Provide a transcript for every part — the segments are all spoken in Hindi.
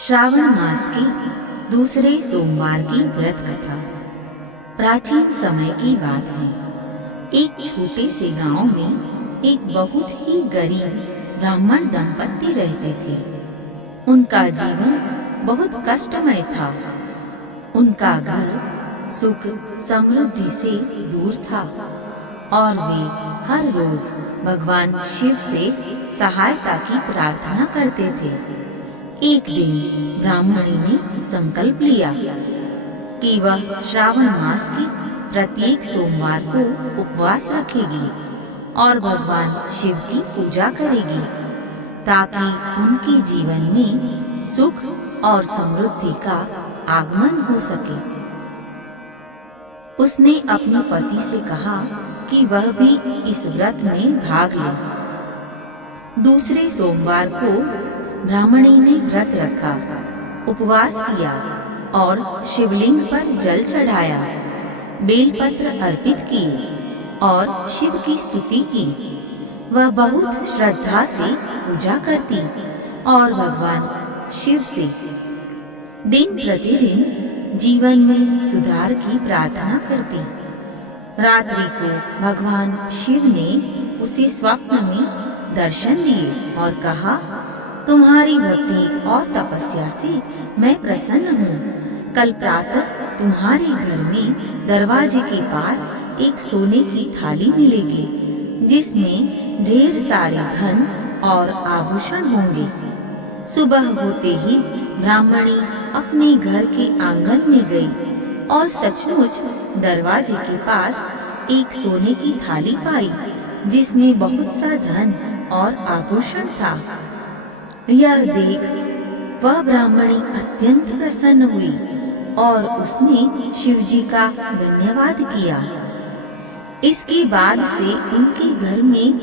श्रावण मास की दूसरे सोमवार की व्रत कथा। प्राचीन समय की बात है। एक छोटे से गांव में एक बहुत ही गरीब ब्राह्मण दंपति रहते थे। उनका जीवन बहुत कष्टमय था। उनका घर सुख समृद्धि से दूर था और वे हर रोज भगवान शिव से सहायता की प्रार्थना करते थे। एक दिन ब्राह्मणी ने संकल्प लिया कि वह श्रावण मास की प्रत्येक सोमवार को उपवास रखेगी और भगवान शिव की पूजा करेगी ताकि उनके जीवन में सुख और समृद्धि का आगमन हो सके। उसने अपने पति से कहा कि वह भी इस व्रत में भाग ले। दूसरे सोमवार को ब्राह्मणी ने व्रत रखा, उपवास किया और शिवलिंग पर जल चढ़ाया, बेलपत्र अर्पित किए और शिव की स्तुति की। वह बहुत श्रद्धा से पूजा करती और भगवान शिव से दिन प्रतिदिन जीवन में सुधार की प्रार्थना करती। रात्रि को भगवान शिव ने उसे स्वप्न में दर्शन दिए और कहा, तुम्हारी भक्ति और तपस्या से मैं प्रसन्न हूँ। कल प्रातः तुम्हारे घर में दरवाजे के पास एक सोने की थाली मिलेगी जिसमें ढेर सारे धन और आभूषण होंगे। सुबह होते ही ब्राह्मणी अपने घर के आंगन में गई और सचमुच दरवाजे के पास एक सोने की थाली पाई जिसमें बहुत सा धन और आभूषण था। यह देख वह ब्राह्मणी अत्यंत प्रसन्न हुई और उसने शिवजी का धन्यवाद किया। इसके बाद से उनके घर में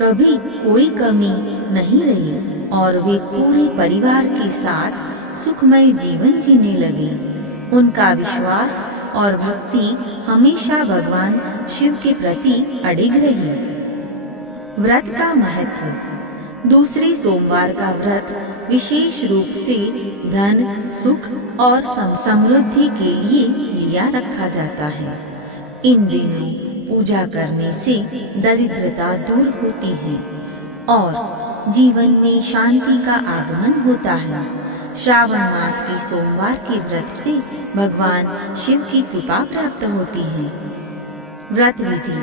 कभी कोई कमी नहीं रही और वे पूरे परिवार के साथ सुखमय जीवन जीने लगे। उनका विश्वास और भक्ति हमेशा भगवान शिव के प्रति अडिग रही। व्रत का महत्व। दूसरे सोमवार का व्रत विशेष रूप से धन, सुख और समृद्धि के लिए लिया रखा जाता है। इन दिनों पूजा करने से दरिद्रता दूर होती है और जीवन में शांति का आगमन होता है। श्रावण मास के सोमवार के व्रत से भगवान शिव की कृपा प्राप्त होती है। व्रत विधि।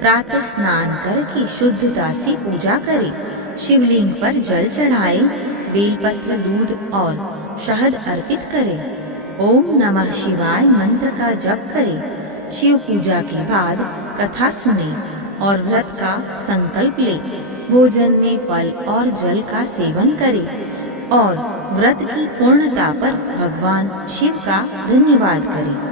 प्रातः स्नान करके शुद्धता से पूजा करें, शिवलिंग पर जल चढ़ाए, बेलपत्र, दूध और शहद अर्पित करें। ओम नमः शिवाय मंत्र का जप करें। शिव पूजा के बाद कथा सुने और व्रत का संकल्प ले। भोजन में फल और जल का सेवन करें और व्रत की पूर्णता पर भगवान शिव का धन्यवाद करें।